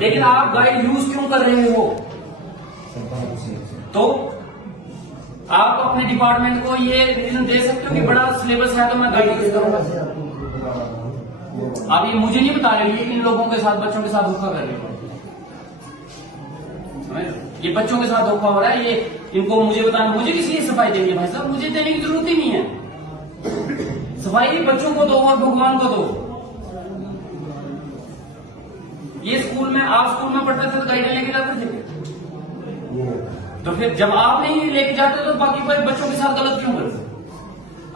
लेकिन आप guide use क्यों कर रहे हो? तो आप अपने डिपार्टमेंट को ये रीजन दे सकते हो कि बड़ा सिलेबस है तो मैं गाइड यूज करूंगा। आप ये मुझे नहीं बता रहे इन लोगों के साथ, बच्चों के साथ धोखा कर रहे हो। ये बच्चों के साथ धोखा हो रहा है। ये इनको मुझे बताना, मुझे किसी की सफाई देनी है भाई साहब? मुझे देने की जरूरत ही नहीं है। सफाई बच्चों को दो और भगवान को दो। ये स्कूल में, आप स्कूल में पढ़ते थे तो गाइडें लेके जाते थे, तो फिर जब आप नहीं लेके जाते तो बाकी कोई बच्चों के साथ गलत क्यों करते?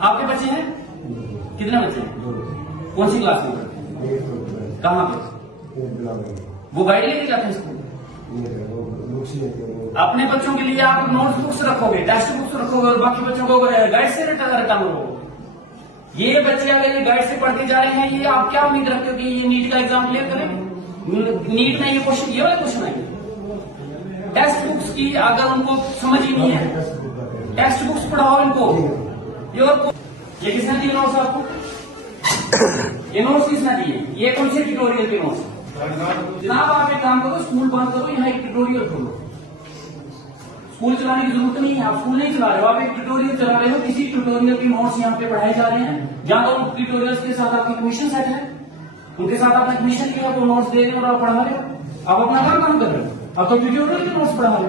आपके बच्चे हैं? कितने बच्चे हैं? कौन सी क्लास में पढ़ते? कहाँ पे? वो गाइड लेके जाते हैं स्कूल? अपने बच्चों के लिए आप नोट बुक्स रखोगे, टेक्स्ट बुक्स रखोगे और बाकी बच्चों को गाइड से रिटर्न करोगे। ये बच्चे अगर ये गाइड से पढ़ के जा रहे हैं, ये आप क्या उम्मीद रखते हो कि ये नीट का एग्जाम क्लियर करेंगे? नीट में ये क्वेश्चन, ये वाला क्वेश्चन आएंगे। टेक्स्ट बुक्स की अगर उनको समझ ही नहीं है, टेक्स्ट बुक्स पढ़ाओ इनको। ये किसने दिए नोट्स आपको? ये नोट्स किसने दिए? ये कौन से ट्यूटोरियल के नोट्स? जनाब आप एक काम करो, स्कूल बंद करो, यहाँ एक ट्यूटोरियल खोलो। स्कूल चलाने की जरूरत नहीं है, आप स्कूल नहीं चला रहे हो, आप एक ट्यूटोरियल चला रहे हो। किसी ट्यूटोरियल के नोट्स यहाँ पे पढ़ाए जा रहे हैं। या तो ट्यूटोरियल्स के साथ आपकी कमीशन सेट है, उनके साथ आपने कमीशन लिया, वो नोट्स दे रहे हो और आप पढ़ा रहे हो। आप अपना काम कर रहे हो, अब तो ट्यूटोरियल के नोट्स पढ़ा रहे हो।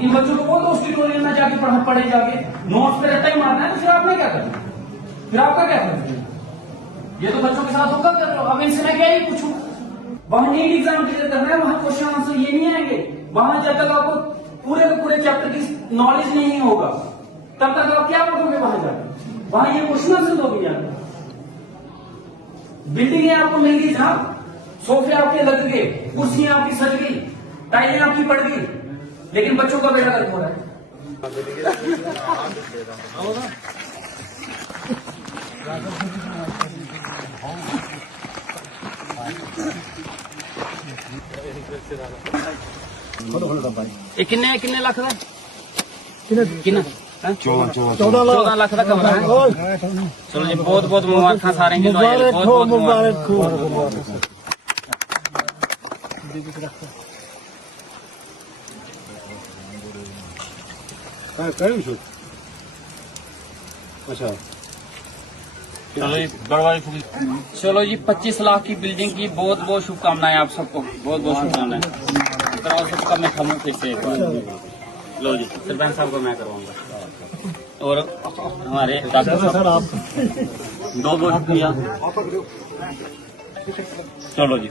इन बच्चों को बोलो उस ट्यूटोरियल में जाके पढ़े जाके, नोट्स पे रट्टा ही मारना है, तो फिर आपने क्या करना? फिर आपका क्या करना? ये तो बच्चों के साथ धोखा कर रहे हो। अब इनसे मैं क्या ही पूछूं? वहां नीट एग्जाम क्लियर करना है, वहां क्वेश्चन आंसर ये नहीं आएंगे। वहां जब तक आपको पूरे के पूरे चैप्टर की नॉलेज नहीं होगा, तब तक आप क्या पढ़ोगे वहां जाकर? वहां ये क्वेश्चन आंसर दोगे यार। बिल्डिंगें आपको मिल गई साहब, सोफे आपके लग गए, कुर्सियां आपकी सज गई, टाइलें आपकी पड़ गई, लेकिन बच्चों का बेड़ा गर्क हो रहा है। किन्ने लाख का? किन्ना 14 लाख का कमरा है। चलो जी, बहुत बहुत मुबारक सारे बहुत बहुत मुबारक। अच्छा चलो जी, चलो जी, 25 लाख की बिल्डिंग की बहुत बहुत शुभकामनाएं आप सबको, बहुत बहुत शुभकामनाएं। कराओ सबका मैं खाऊं फिर से। लो जी, सरपंच साहब को मैं करवाऊंगा और हमारे डॉक्टर साहब आप बहुत बहुत शुक्रिया। चलो जी,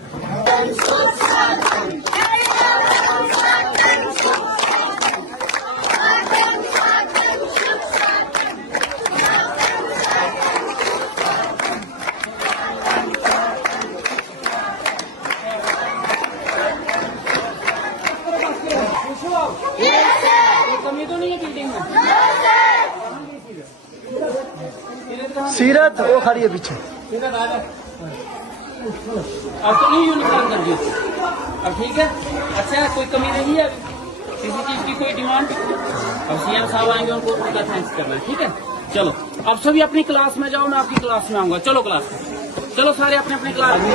कमी तो नहीं है बिल्डिंग में? सीरत वो खड़ी है पीछे। अब तो नहीं यूनिफॉर्म कर दी, अब ठीक है। अच्छा, कोई कमी नहीं है किसी चीज की, कोई डिमांड? अब सीएम साहब आएंगे, उनको उनका थैंक्स करना है, ठीक है। चलो अब सभी अपनी क्लास में जाओ, मैं आपकी क्लास में आऊंगा। चलो क्लास में, चलो सारे अपने अपने क्लास में।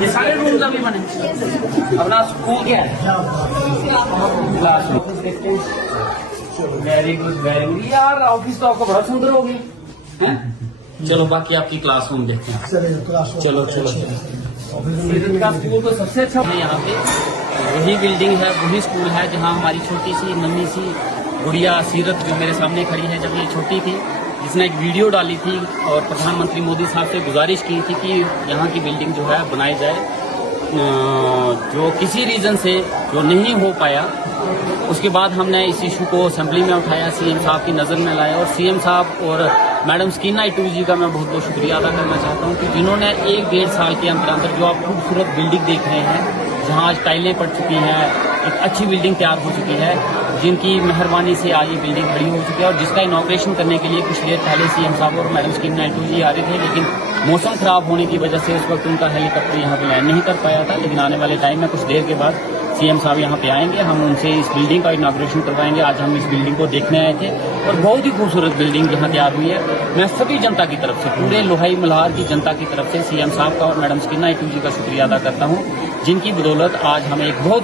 ये सारे रूम्स अभी बने। अपना स्कूल क्या है? क्लास में। वेरी गुड, वेरी गुड यार। ऑफिस तो आपका बड़ा सुंदर हो गया है। चलो बाकी आपकी क्लासरूम देखते हैं। चलो चलो का स्कूल तो सबसे अच्छा है यहाँ पे। वही बिल्डिंग है, वही स्कूल है जहाँ हमारी छोटी सी नन्ही सी गुड़िया सीरत जो मेरे सामने खड़ी है, जब ये छोटी थी, जिसने एक वीडियो डाली थी और प्रधानमंत्री मोदी साहब से गुजारिश की थी कि यहाँ की बिल्डिंग जो है बनाई जाए। जो किसी रीजन से जो नहीं हो पाया, उसके बाद हमने इस इशू को असेंबली में उठाया, सीएम साहब की नज़र में लाया और सीएम साहब और मैडम स्कीना इटू जी का मैं बहुत बहुत शुक्रिया अदा करना चाहता हूँ कि जिन्होंने 1-1.5 साल के अंदर अंदर जो आप खूबसूरत बिल्डिंग देख रहे हैं, जहाँ आज टाइलें पड़ चुकी हैं, एक अच्छी बिल्डिंग तैयार हो चुकी है, जिनकी मेहरबानी से आज ये बिल्डिंग खड़ी हो चुकी है। और जिसका इनॉग्रेशन करने के लिए कुछ देर पहले सीएम साहब और मैडम स्कीना इटू जी आ रहे थे, लेकिन मौसम खराब होने की वजह से उस वक्त उनका हेलीकॉप्टर यहाँ पे लैंड नहीं कर पाया था। लेकिन आने वाले टाइम में कुछ देर के बाद सीएम साहब यहाँ पे आएंगे, हम उनसे इस बिल्डिंग का इनॉग्रेशन करवाएंगे। आज हम इस बिल्डिंग को देखने आए थे और बहुत ही खूबसूरत बिल्डिंग यहाँ तैयार हुई है। मैं सभी जनता की तरफ से, पूरे लोहाई मल्हार की जनता की तरफ से सीएम साहब का और मैडम स्किन्ना नायटू जी का शुक्रिया अदा करता हूँ, जिनकी बदौलत आज हमें एक बहुत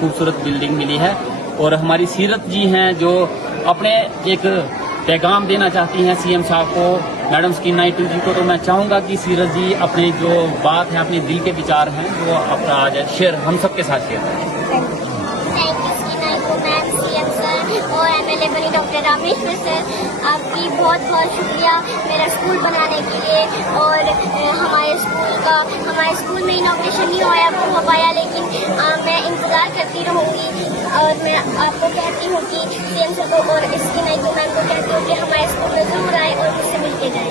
खूबसूरत बिल्डिंग मिली है। और हमारी सीरत जी हैं जो अपने एक पैगाम देना चाहती हैं सीएम साहब को, मैडम स्किन्ना नायटू जी को। तो मैं चाहूंगा कि सीरत जी अपने जो बात है, अपने दिल के विचार हैं, वो अपना आज शेयर हम सबके साथ शेयर करें। और एमएलए बनी डॉक्टर रामेश्वर सर, आपकी बहुत बहुत शुक्रिया मेरा स्कूल बनाने के लिए। और हमारे स्कूल में इनॉग्रेशन नहीं हो पाया, लेकिन मैं इंतज़ार करती रहूँगी। और मैं आपको कहती हूँ कि सीएम सर को और इसकी नायटू मैम को कहती हूँ कि हमारे स्कूल में जरूर आए और मुझसे मिल के जाए।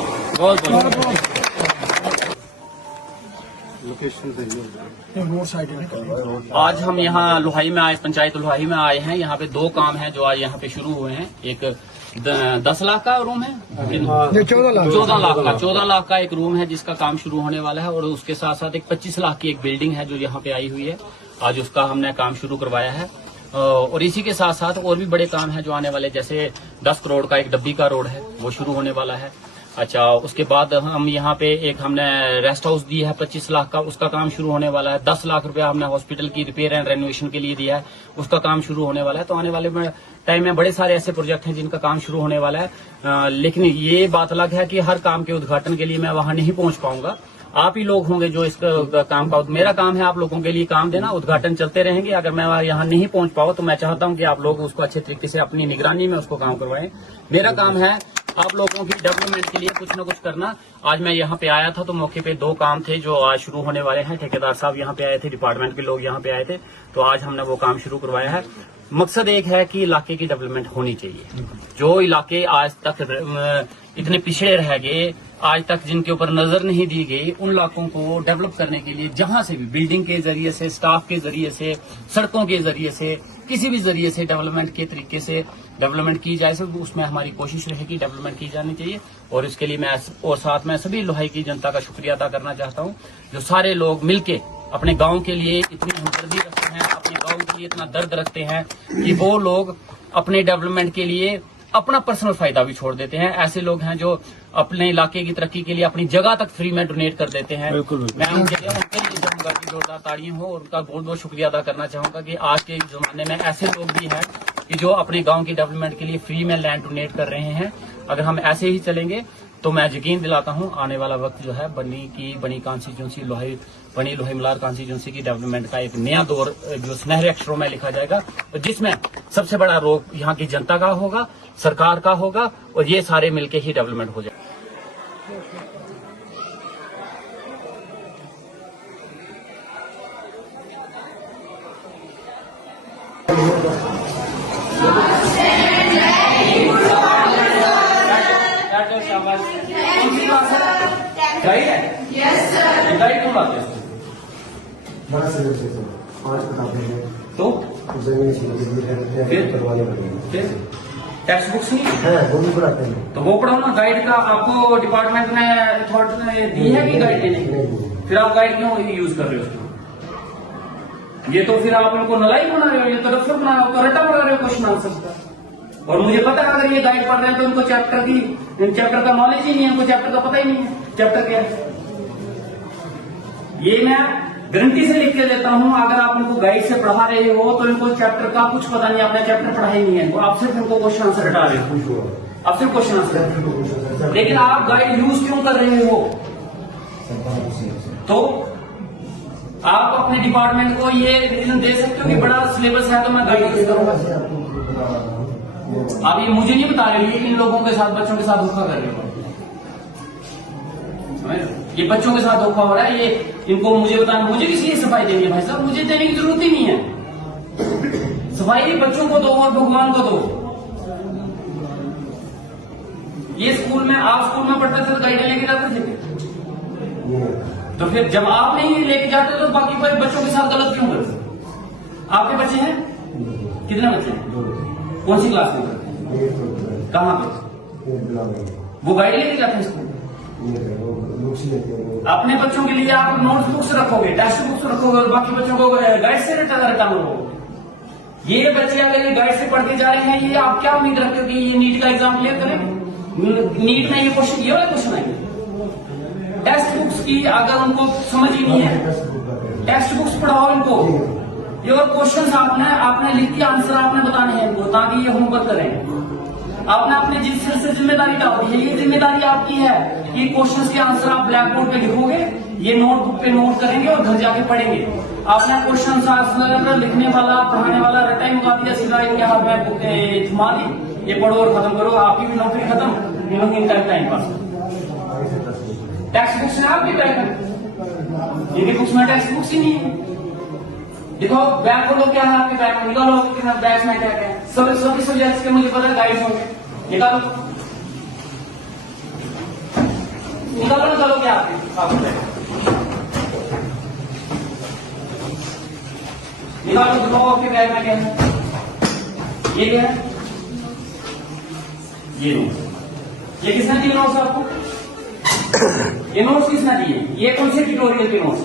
आज हम यहाँ लोहाई में आए, पंचायत लोहाई में आए हैं। यहाँ पे दो काम हैं जो आज यहाँ पे शुरू हुए हैं। एक 10 लाख का रूम है, 14 लाख का एक रूम है जिसका काम शुरू होने वाला है। और उसके साथ साथ एक 25 लाख की एक बिल्डिंग है जो यहाँ पे आई हुई है। आज उसका हमने काम शुरू करवाया है। और इसी के साथ साथ और भी बड़े काम हैं जो आने वाले, जैसे 10 करोड़ का एक डब्बी का रोड है, वो शुरू होने वाला है। अच्छा, उसके बाद हम यहाँ पे एक हमने रेस्ट हाउस दी है 25 लाख का, उसका काम शुरू होने वाला है। 10 लाख रुपया हमने हॉस्पिटल की रिपेयर एंड रेनोवेशन के लिए दिया है, उसका काम शुरू होने वाला है। तो आने वाले टाइम में बड़े सारे ऐसे प्रोजेक्ट हैं जिनका काम शुरू होने वाला है। लेकिन ये बात अलग है कि हर काम के उद्घाटन के लिए मैं वहां नहीं पहुंच पाऊंगा। आप ही लोग होंगे जो इस काम का, मेरा काम है आप लोगों के लिए काम देना। उद्घाटन चलते रहेंगे। अगर मैं यहाँ नहीं पहुंच पाऊँ तो मैं चाहता हूँ कि आप लोग उसको अच्छे तरीके से अपनी निगरानी में उसको काम करवाएं। मेरा काम है आप लोगों की डेवलपमेंट के लिए कुछ न कुछ करना। आज मैं यहाँ पे आया था तो मौके पे दो काम थे जो आज शुरू होने वाले हैं। ठेकेदार साहब यहाँ पे आए थे, डिपार्टमेंट के लोग यहाँ पे आए थे, तो आज हमने वो काम शुरू करवाया है। मकसद एक है कि इलाके की डेवलपमेंट होनी चाहिए। जो इलाके आज तक इतने पिछड़े रह गए, आज तक जिनके ऊपर नजर नहीं दी गई, उन इलाकों को डेवलप करने के लिए जहां से भी बिल्डिंग के जरिए से, स्टाफ के जरिए से, सड़कों के जरिए से, किसी भी जरिए से डेवलपमेंट के तरीके से डेवलपमेंट की जाए, उसमें हमारी कोशिश रहेगी, डेवलपमेंट की जानी चाहिए। और इसके लिए मैं और साथ में सभी लोहाई की जनता का शुक्रिया अदा करना चाहता हूँ, जो सारे लोग मिलके अपने गांव के लिए इतनी हमदर्दी रखते हैं, अपने गांव के लिए इतना दर्द रखते हैं कि वो लोग अपने डेवलपमेंट के लिए अपना पर्सनल फायदा भी छोड़ देते हैं। ऐसे लोग हैं जो अपने इलाके की तरक्की के लिए अपनी जगह तक फ्री में डोनेट कर देते हैं। मैं उनके लिए चाहूंगा कि जोरदार ताड़ियां हो और उनका बहुत बहुत शुक्रिया अदा करना चाहूंगा कि आज के जमाने में ऐसे लोग भी हैं कि जो अपने गांव की डेवलपमेंट के लिए फ्री में लैंड डोनेट कर रहे हैं। अगर हम ऐसे ही चलेंगे तो मैं यकीन दिलाता हूं आने वाला वक्त जो है बनी कॉन्स्टिट्यूंसी बनी लोहाई मल्हार कॉन्स्टिट्यूंसी की डेवलपमेंट का एक नया दौर जो सुनहरे अक्षरों में लिखा जाएगा, जिसमें सबसे बड़ा रोल यहाँ की जनता का होगा, सरकार का होगा, और ये सारे मिलके ही डेवलपमेंट हो जाएगा। गाइड है? Yes sir. गाइड कौन लाते हैं? बड़ा सर 5 किताबें हैं तो फिर टेक्स्ट बुक्स नहीं है, वो भी पढ़ाते हैं। तो वो पढ़ो ना। गाइड का आपको डिपार्टमेंट ने अथॉरिटी ने दी है कि गाइड देने की? फिर आप गाइड क्यों यूज कर रहे हो उसको? ये तो फिर आप उनको नलाई बना रहे हो, ये तो दफ्तर बना रहे हो, रट्टा बना रहे हो क्वेश्चन आंसर का। और मुझे पता है अगर ये गाइड पढ़ रहे हैं तो उनको चैप्टर का नॉलेज ही नहीं है, उनको चैप्टर का पता ही नहीं है चैप्टर क्या है। ये मैं गारंटी से लिख के देता हूं, अगर आप उनको गाइड से पढ़ा रहे हो तो इनको चैप्टर का कुछ पता नहीं, आपने चैप्टर पढ़ा ही नहीं है, तो आप सिर्फ उनको क्वेश्चन आंसर हटा रहे हो, आप सिर्फ क्वेश्चन आंसर। लेकिन आप गाइड यूज क्यों कर रहे हो? तो आप अपने डिपार्टमेंट को ये रीजन दे सकते हो कि बड़ा सिलेबस है तो मैं गाइड यूज करूंगा। आप ये मुझे नहीं बता रहे हो, ये इन लोगों के साथ, बच्चों के साथ धोखा कर रहे हो। ये बच्चों के साथ धोखा हो रहा है। ये इनको मुझे बताना, मुझे किस लिए सफाई देनी है भाई साहब? मुझे देने की जरूरत ही नहीं है। सफाई बच्चों को दो और भगवान को दो। ये स्कूल में, आप स्कूल में पढ़ते थे तो गाइड लेके जाते थे, तो फिर जब आप नहीं लेके जाते तो बाकी कोई बच्चों के साथ गलत क्यों करते? आपके बच्चे हैं? कितने बच्चे हैं? कौन सी क्लास में? कहाँ पे? वो गाइड लेके जाते हैं स्कूल? बुक्स लेते हैं अपने बच्चों के लिए आप नोट बुक्स रखोगे, टेक्स्ट बुक्स रखोगे और बाकी बच्चों को गाइड से रिटर्न होगा। ये बच्चे अगर ये गाइड से पढ़ के जा रहे हैं, ये आप क्या उम्मीद रखते हो कि ये नीट का एग्जाम क्लियर करें? नीट में ये क्वेश्चन, ये वाला क्वेश्चन आएंगे। टेक्स्ट बुक्स की अगर उनको समझ ही नहीं है, टेक्स्ट बुक्स पढ़ाओ इनको। ये और क्वेश्चन आपने लिख के आंसर आपने बताने हैं इनको, ताकि ये होमवर्क करें। आपने अपने जिस सिर से जिम्मेदारी डाल दी है, ये जिम्मेदारी आपकी है कि क्वेश्चंस के आंसर आप ब्लैक बोर्ड पे लिखोगे, ये नोटबुक पे नोट करेंगे और घर जाके पढ़ेंगे। आपने क्वेश्चन आंसर लिखने वाला, पढ़ाने वाला रट्टा मुका दिया, सीधा इनके हाथ में थमा दी, ये पढ़ो और खत्म करो, आपकी भी नौकरी खत्म, इनका टाइम पास। टेक्स्ट बुक्स है आपकी बैग में, इनकी बुक्स में टेक्स्ट बुक्स ही नहीं है। देखो बैग खोलो, क्या है आपके बैग में, निकालो बैग में क्या क्या है। सभी सब्जेक्ट्स के मुझे पता है गाइड होंगे, निकालो क्या आपके निकालो, दिखाओ आपके बैग में क्या है। ये क्या है? ये नोट्स। ये किसने दिए नोट्स आपको? ये नोट्स किसने दिए? ये कौन से ट्यूटोरियल के नोट्स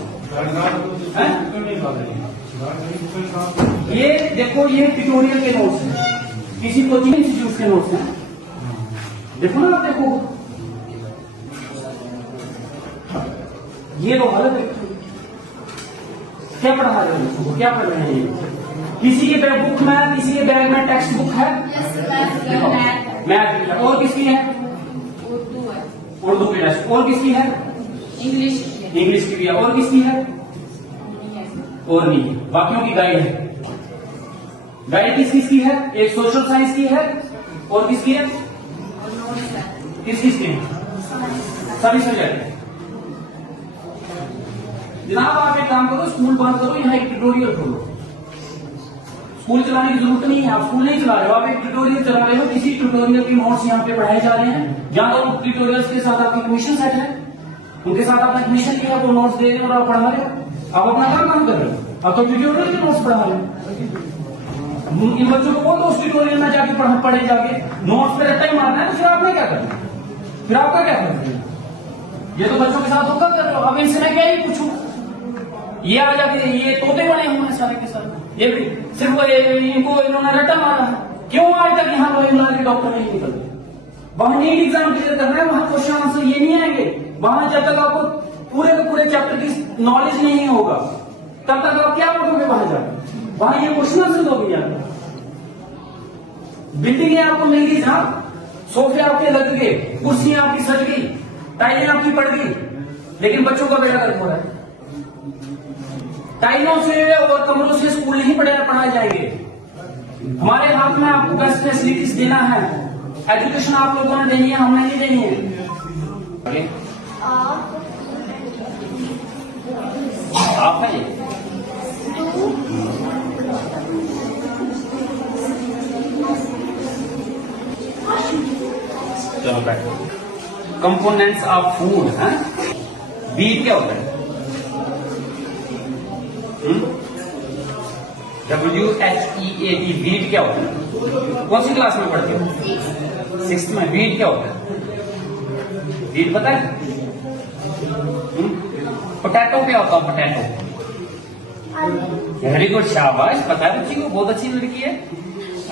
हैं? ये देखो, ये ट्यूटोरियल के नोट्स हैं, किसी कोचिंग इंस्टीट्यूट के नोट्स हैं। देखो ना आप, देखो ये तो हालत है। क्या पढ़ा रहे हो, क्या पढ़ रहे हैं? किसी के बैग बुक में, किसी के बैग में टेक्स्ट बुक है, मैथ। और किसकी है? उर्दू की टेक्स्ट। और किसकी है? इंग्लिश की भी है। और किसकी है? और नहीं है, बाकियों की गाइड है। गाइड किसकी है? एक सोशल साइंस की है, और किसकी है? किसकी है? सभी सब्जेक्ट। जनाब आप एक काम करो, स्कूल बंद करो, यहाँ एक ट्यूटोरियल खोलो। स्कूल चलाने की जरूरत नहीं है, आप स्कूल नहीं चला रहे हो, आप एक ट्यूटोरियल चला रहे हो। किसी ट्यूटोरियल के नोट्स यहाँ पे पढ़ाए जा रहे हैं, जहां तो ट्यूटोरियल्स के साथ आपकी कमीशन सेट है, उनके साथ आपने कमीशन लिया, वो नोट्स दे रहे हैं और आप पढ़ा रहे हो। आप अपना काम कर रहे हो, अब तो ट्यूटोरियल के नोट्स पढ़ा रहे हो। इन बच्चों को बोलो उस ट्यूटोरियल में जाके पढ़े जाके, नोट्स पे रट्टा ही मारना है, तो फिर आपने क्या करना? फिर आपका क्या करना है? ये तो बच्चों के साथ धोखा कर रहे हो। अब इनसे मैं क्या ही पूछूं? ये आ जाके ये तोते बने हुए हैं सारे के सारे, ये भी सिर्फ इनको इन्होंने रट्टा मारा है। क्यों आज तक यहाँ लोग के डॉक्टर नहीं निकलते? वहां नीट एग्जाम क्लियर करना है, वहां क्वेश्चन आंसर ये नहीं आएंगे। वहां जब तक आपको पूरे के पूरे चैप्टर की नॉलेज नहीं होगा, तब तक आप क्या पढ़ोगे वहां जाकर? वहां ये क्वेश्चन आंसर दोगे यार। बिल्डिंग आपको मिल गई, जहां सोफे आपके लग गए, कुर्सियां आपकी सज गई, टाइलें आपकी पड़ गई, लेकिन बच्चों का बेड़ा गर्क हो रहा है। टाइलों से और कमरों से स्कूल नहीं पढ़ाए जाएंगे। हमारे हाथ में आपको बेस्ट फैसिलिटीज देना है, एजुकेशन आप लोगों ने देनी है, हमने नहीं देनी है। आप है चलो बैठो। कंपोनेंट्स ऑफ फूड है। वीट क्या होता है? WHEAT, वीट क्या होता है? कौन सी क्लास में पढ़ते हो? 6th में। वीट क्या होता है? वीट पता है? पोटैटो क्या होता है? पोटैटो। वेरी गुड, शाबाश, पता है बच्ची को, बहुत अच्छी लड़की है।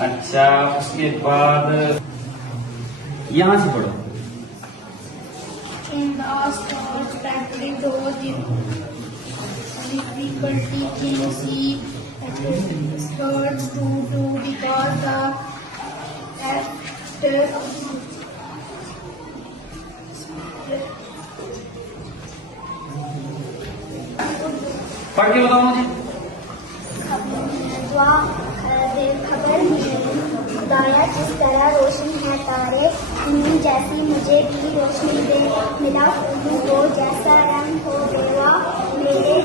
अच्छा, उसके बाद यहां से पढ़ो। In the stars factory those difficulty can see skirts to do because the after पढ़ के बताओ मुझे। खबर खुदाया किस तरह रोशन है तारे, उन्हीं जैसी मुझे भी रोशनी दे, मिला फूलों को जैसा रंग हो देवा, मेरे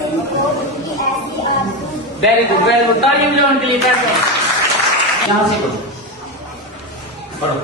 दिन को भी ऐसी आरज़ू। वेरी गुड, तालियां बजाओ उनके लिए। यहाँ से पढ़ो।